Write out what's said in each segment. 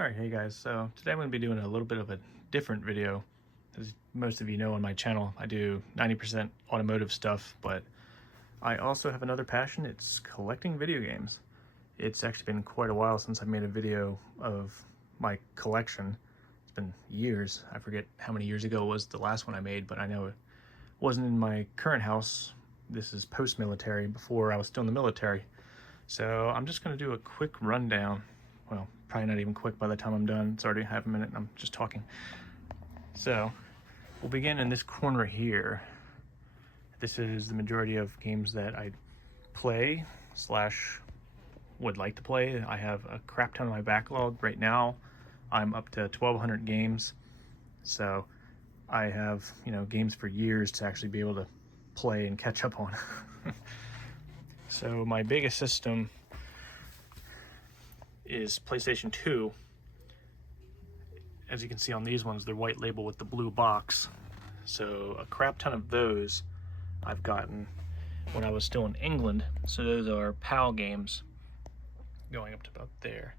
Alright, hey guys, so today I'm going to be doing a little bit of a different video. As most of you know on my channel, I do 90% automotive stuff, but I also have another passion. It's collecting video games. It's actually been quite a while since I made a video of my collection. It's been years. I forget how many years ago was the last one I made, but I know it wasn't in my current house. This is post-military, before I was still in the military. So I'm just going to do a quick rundown. Well, probably not even quick by the time I'm done. It's already half a minute and I'm just talking. So we'll begin in this corner here. This is the majority of games that I play slash would like to play. I have a crap ton of my backlog right now. I'm up to 1,200 games. So I have, games for years to actually be able to play and catch up on. So my biggest system is PlayStation 2. As you can see on these ones, they're white label with the blue box. So a crap ton of those I've gotten when I was still in England. So those are PAL games going up to about there.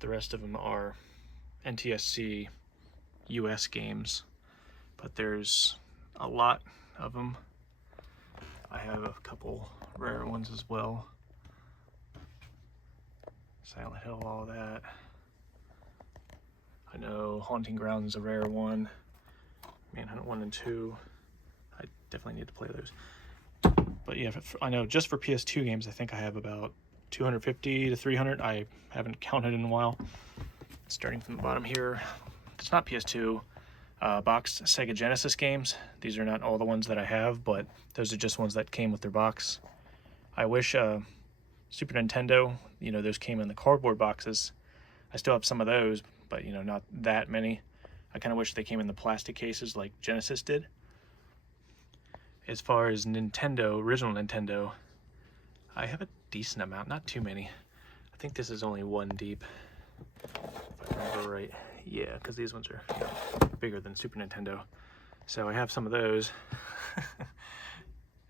The rest of them are NTSC US games, but there's a lot of them. I have a couple rare ones as well. Silent Hill, all that. I know Haunting Grounds is a rare one. Manhunt 1 and 2. I definitely need to play those. But yeah, I know just for PS2 games, I think I have about 250 to 300. I haven't counted in a while. Starting from the bottom here. It's not PS2. Boxed Sega Genesis games. These are not all the ones that I have, but those are just ones that came with their box. I wish Super Nintendo, those came in the cardboard boxes. I still have some of those, but not that many. I kind of wish they came in the plastic cases like Genesis did. As far as Nintendo, original Nintendo, I have a decent amount, not too many. I think this is only one deep, if I remember right. Yeah, because these ones are bigger than Super Nintendo. So I have some of those. As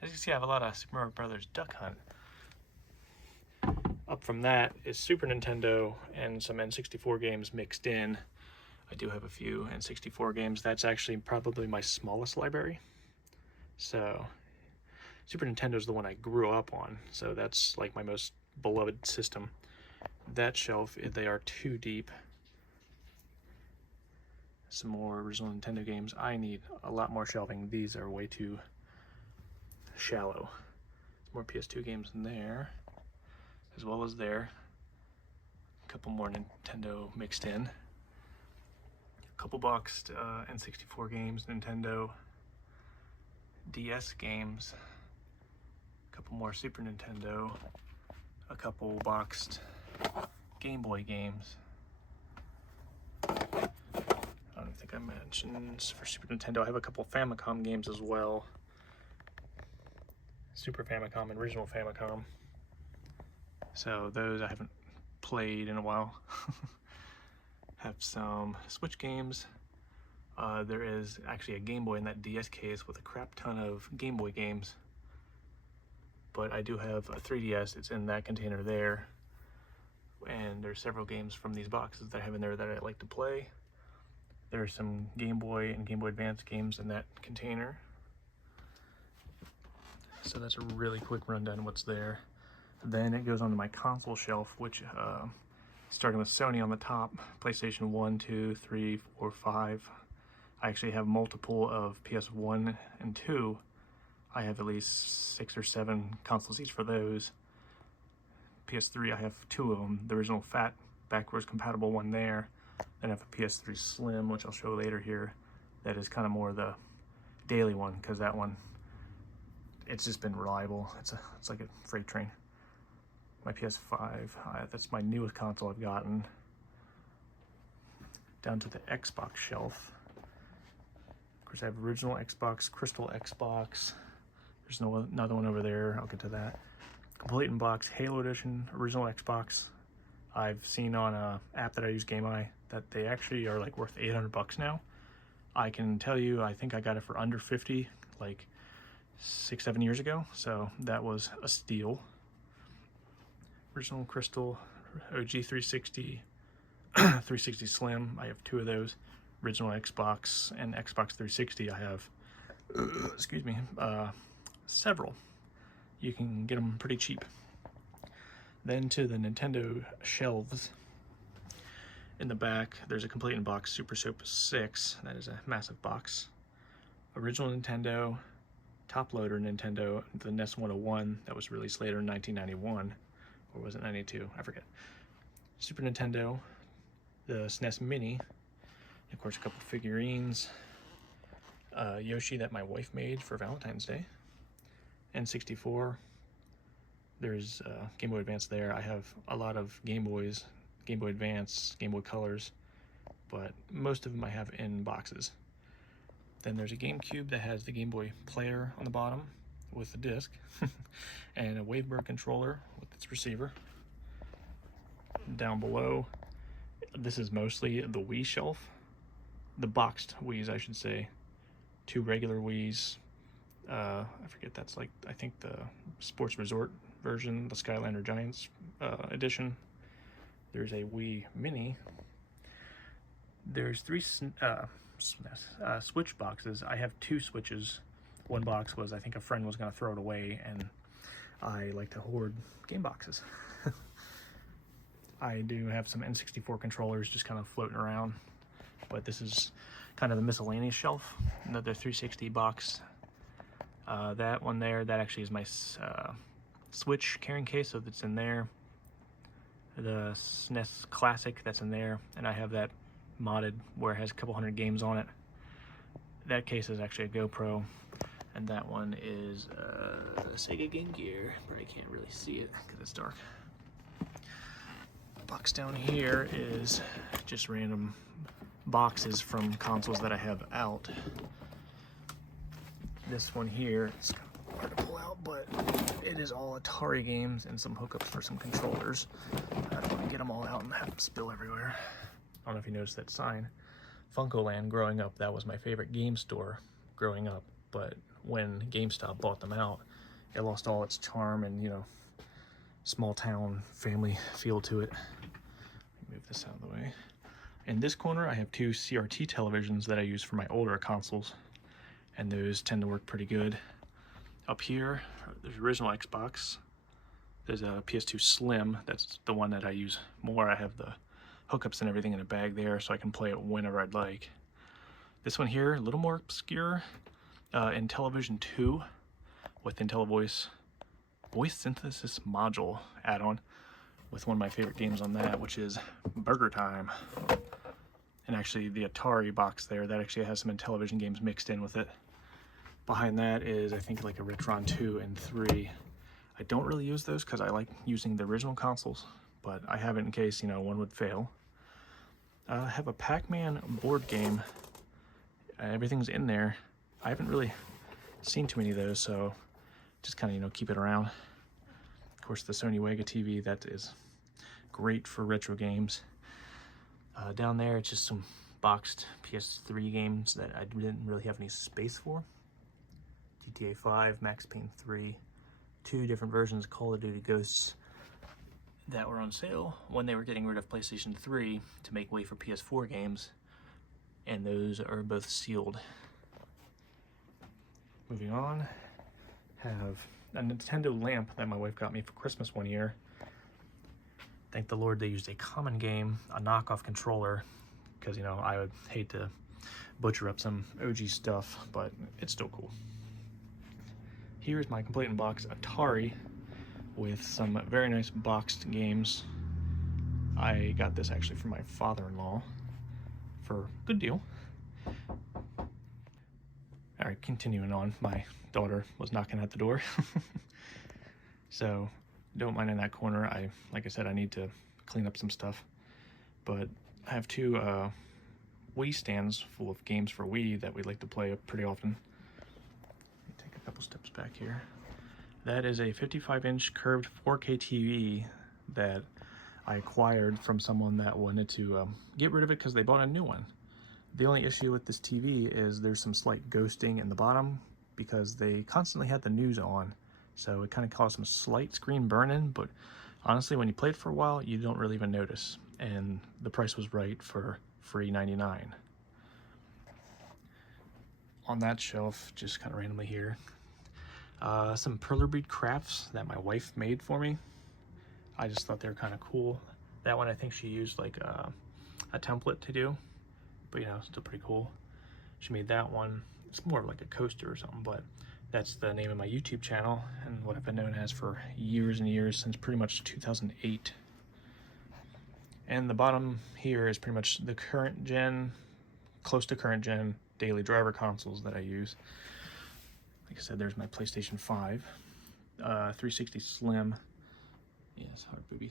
you can see, I have a lot of Super Mario Brothers Duck Hunt. Up from that is Super Nintendo and some N64 games mixed in. I do have a few N64 games. That's actually probably my smallest library. So Super Nintendo is the one I grew up on, so that's like my most beloved system. That shelf, they are too deep. Some more original Nintendo games. I need a lot more shelving. These are way too shallow. More PS2 games in there, as well as there. A couple more Nintendo mixed in. A couple boxed N64 games, Nintendo DS games. A couple more Super Nintendo. A couple boxed Game Boy games. I don't think I mentioned for Super Nintendo. I have a couple Famicom games as well. Super Famicom and original Famicom. So those I haven't played in a while. Have some Switch games. There is actually a Game Boy in that DS case with a crap ton of Game Boy games. But I do have a 3DS. It's in that container there. And there's several games from these boxes that I have in there that I like to play. There's some Game Boy and Game Boy Advance games in that container. So that's a really quick rundown of what's there. Then it goes on to my console shelf, which starting with Sony on the top, PlayStation 1, 2, 3, 4, 5. I actually have multiple of PS1 and 2. I have at least 6 or 7 consoles each for those. PS3, I have 2 of them. The original fat, backwards compatible one there. Then I have a PS3 Slim, which I'll show later here. That is kind of more the daily one, because that one, it's just been reliable. It's like a freight train. My PS5, that's my newest console I've gotten. Down to the Xbox shelf. Of course, I have original Xbox, Crystal Xbox. There's another one over there. I'll get to that. Complete in box, Halo Edition, original Xbox. I've seen on an app that I use, GameEye, that they actually are like worth 800 bucks now. I can tell you, I think I got it for under 50, like 6-7 years ago. So that was a steal. Original Crystal, OG 360, 360 Slim. I have two of those. Original Xbox and Xbox 360. I have, excuse me, several. You can get them pretty cheap. Then to the Nintendo shelves. In the back, there's a complete in box Super Soap 6. That is a massive box. Original Nintendo, top loader Nintendo, the NES 101 that was released later in 1991, or was it 92? I forget. Super Nintendo, the SNES Mini, and of course a couple figurines. Yoshi that my wife made for Valentine's Day. N64. There's Game Boy Advance there. I have a lot of Game Boys, Game Boy Advance, Game Boy Colors, but most of them I have in boxes. Then there's a GameCube that has the Game Boy Player on the bottom with the disc, and a Wavebird controller with its receiver. Down below, this is mostly the Wii shelf. The boxed Wiis, I should say. Two regular Wiis. I forget, that's like, I think the Sports Resort version, the Skylander Giants edition. There's a Wii Mini. There's three Switch boxes. I have two Switches. One box was, I think a friend was going to throw it away, and I like to hoard game boxes. I do have some N64 controllers just kind of floating around, but this is kind of the miscellaneous shelf. Another 360 box. That one there, that actually is my Switch carrying case, so that's in there. The SNES Classic, that's in there, and I have that modded where it has a couple hundred games on it. That case is actually a GoPro, and that one is Sega Game Gear, but I can't really see it because it's dark. Box down here is just random boxes from consoles that I have out. This one here, it's kind of hard to pull out, but it is all Atari games and some hookups for some controllers. I don't want to get them all out and have them spill everywhere. I don't know if you noticed that sign. Funkoland, growing up, that was my favorite game store growing up, but when GameStop bought them out, it lost all its charm and, you know, small town family feel to it. Move this out of the way. In this corner, I have two CRT televisions that I use for my older consoles, and those tend to work pretty good. Up here, there's original Xbox. There's a PS2 Slim. That's the one that I use more. I have the hookups and everything in a bag there, so I can play it whenever I'd like. This one here, a little more obscure. Intellivision 2 with IntelliVoice voice synthesis module add-on with one of my favorite games on that, which is Burger Time. And actually the Atari box there, that actually has some Intellivision games mixed in with it. Behind that is, I think, like a Retron 2 and 3. I don't really use those because I like using the original consoles, but I have it in case, you know, one would fail. I have a Pac-Man board game. Everything's in there. I haven't really seen too many of those, so just kind of, you know, keep it around. Of course, the Sony Wega TV, that is great for retro games. Down there, it's just some boxed PS3 games that I didn't really have any space for. GTA 5, Max Payne 3, two different versions of Call of Duty Ghosts that were on sale when they were getting rid of PlayStation 3 to make way for PS4 games, and those are both sealed. Moving on, have a Nintendo lamp that my wife got me for Christmas one year. Thank the Lord they used a common game, a knockoff controller, because, you know, I would hate to butcher up some OG stuff, but it's still cool. Here's my complete in box Atari with some very nice boxed games. I got this actually from my father-in-law for a good deal. Alright, continuing on, my daughter was knocking at the door. So don't mind in that corner. Like I said, I need to clean up some stuff. But I have two Wii stands full of games for Wii that we like to play pretty often. Let me take a couple steps back here. That is a 55-inch curved 4K TV that I acquired from someone that wanted to get rid of it because they bought a new one. The only issue with this TV is there's some slight ghosting in the bottom because they constantly had the news on. So it kind of caused some slight screen burn-in, but honestly, when you play it for a while, you don't really even notice. and the price was right for free $99. On that shelf, just kind of randomly here, some Perler Breed crafts that my wife made for me. I just thought they were kind of cool. That one I think she used like a template to do, but you know, still pretty cool. She made that one. It's more of like a coaster or something, but that's the name of my YouTube channel and what I've been known as for years and years, since pretty much 2008. And the bottom here is pretty much the current gen, close to current gen daily driver consoles that I use. Like I said, there's my PlayStation 5, 360 Slim, yes, hard booby,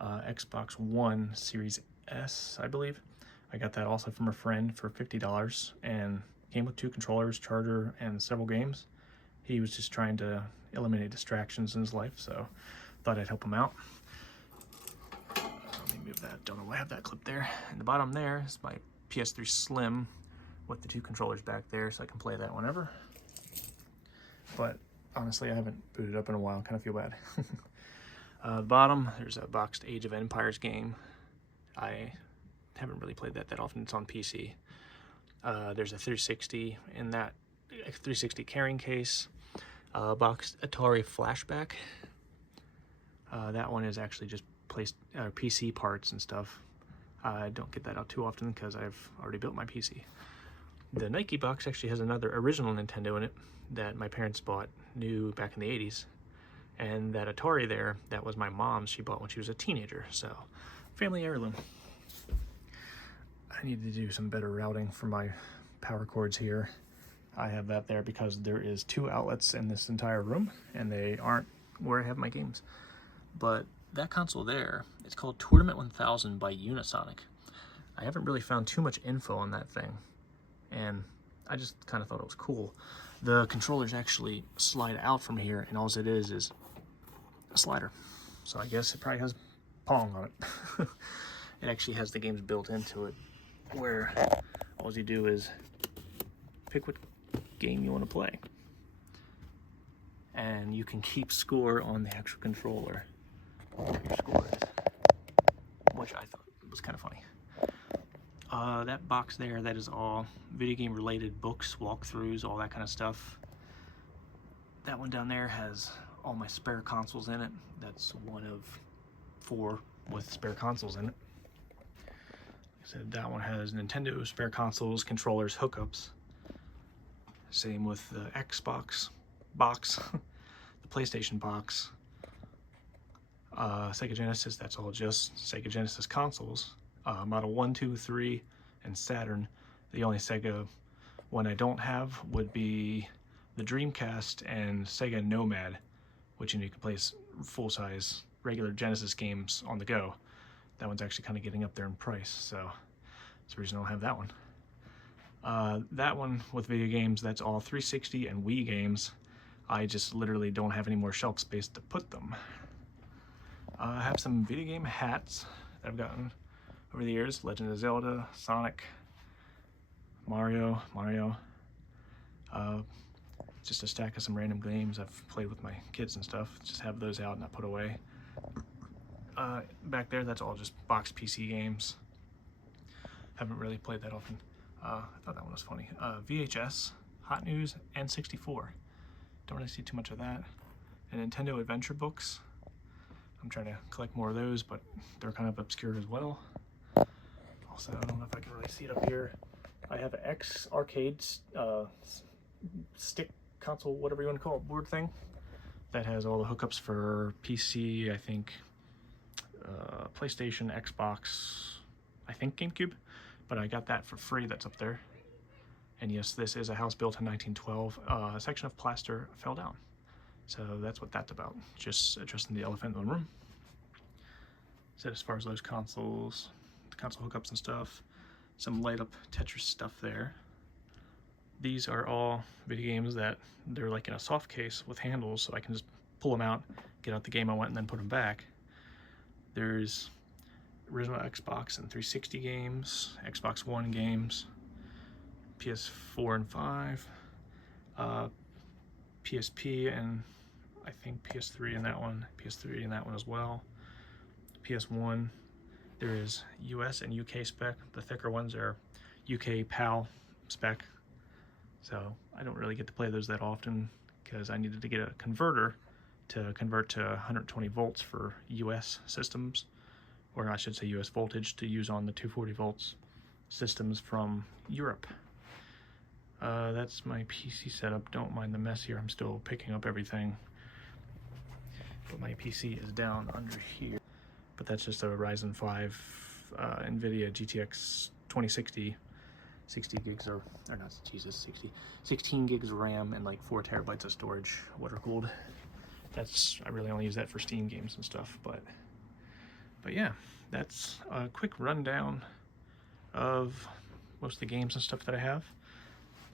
Xbox One Series S, I believe. I got that also from a friend for $50 and came with 2 controllers, charger, and several games. He was just trying to eliminate distractions in his life, so thought I'd help him out. Let me move that, don't know why I have that clip there. And the bottom there is my PS3 Slim with the 2 controllers back there, so I can play that whenever. But honestly, I haven't booted up in a while, kind of feel bad. Bottom, there's a boxed Age of Empires game. I haven't really played that often, it's on PC. There's a 360 in that 360 carrying case. Boxed Atari Flashback. That one is actually just placed PC parts and stuff. I don't get that out too often because I've already built my PC. The Nike box actually has another original Nintendo in it that my parents bought new back in the 80s. And that Atari there, that was my mom's. She bought when she was a teenager, so family heirloom. I need to do some better routing for my power cords here. I have that there because there is 2 outlets in this entire room, and they aren't where I have my games. But that console there, it's called Tournament 1000 by Unisonic. I haven't really found too much info on that thing, and I just kind of thought it was cool. The controllers actually slide out from here, and all it is a slider. So I guess it probably has Pong on it. It actually has the games built into it, where all you do is pick what game you want to play. And you can keep score on the actual controller. What your score is, which I thought was kind of funny. That box there, that is all video game related books, walkthroughs, all that kind of stuff. That one down there has all my spare consoles in it. That's one of 4 with spare consoles in it. Like I said, that one has Nintendo spare consoles, controllers, hookups. Same with the Xbox box, the PlayStation box, Sega Genesis, that's all just Sega Genesis consoles. Model 1, 2, 3, and Saturn. The only Sega one I don't have would be the Dreamcast and Sega Nomad, which you can play full-size regular Genesis games on the go. That one's actually kind of getting up there in price, so that's the reason I don't have that one. That one with video games, that's all 360 and Wii games. I just literally don't have any more shelf space to put them. I have some video game hats that I've gotten over the years. Legend of Zelda, Sonic, Mario. Just a stack of some random games I've played with my kids and stuff. Just have those out and not put away. Back there, that's all just boxed PC games. Haven't really played that often. I thought that one was funny. VHS, Hot News, N64. Don't really see too much of that. And Nintendo Adventure books. I'm trying to collect more of those, but they're kind of obscure as well. Also, I don't know if I can really see it up here. I have an X arcade stick console, whatever you want to call it, board thing that has all the hookups for PC, I think, PlayStation, Xbox, I think GameCube, but I got that for free. That's up there. And yes, this is a house built in 1912. A section of plaster fell down. So that's what that's about, just addressing the elephant in the room. So as far as those consoles, the console hookups and stuff, some light up Tetris stuff there. These are all video games that they're like in a soft case with handles, so I can just pull them out, get out the game I want, and then put them back. There's original Xbox and 360 games, Xbox One games, PS4 and 5, PSP and I think PS3 in that one, PS3 in that one as well, PS1, There is US and UK spec. The thicker ones are UK PAL spec. So I don't really get to play those that often because I needed to get a converter to convert to 120 volts for US systems, or I should say US voltage, to use on the 240 volts systems from Europe. That's my PC setup. Don't mind the mess here. I'm still picking up everything. But my PC is down under here. But that's just a Ryzen 5 NVIDIA GTX 2060. 60 gigs or not, Jesus, 16 gigs of RAM and like 4 terabytes of storage, water cooled. I really only use that for Steam games and stuff, but yeah, that's a quick rundown of most of the games and stuff that I have.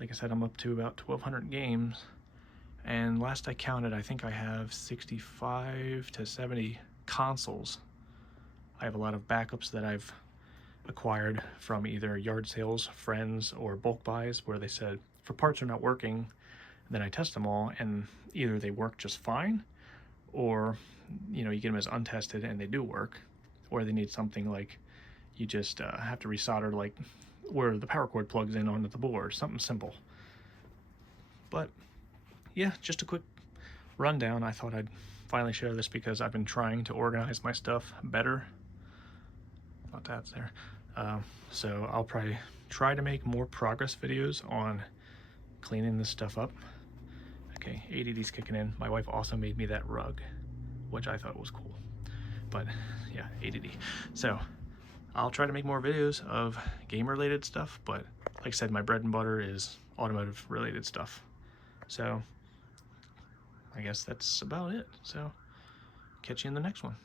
Like I said, I'm up to about 1,200 games, and last I counted, I think I have 65 to 70 consoles. I have a lot of backups that I've acquired from either yard sales, friends, or bulk buys, where they said if parts are not working, then I test them all, and either they work just fine, or you get them as untested and they do work, or they need something like you just have to resolder like where the power cord plugs in onto the board, something simple. But yeah, just a quick rundown. I thought I'd finally share this because I've been trying to organize my stuff better. Not that's there. So I'll probably try to make more progress videos on cleaning this stuff up. Okay, ADD's kicking in. My wife also made me that rug, which I thought was cool. But yeah, ADD. So I'll try to make more videos of game-related stuff, but like I said, my bread and butter is automotive-related stuff. So I guess that's about it. So catch you in the next one.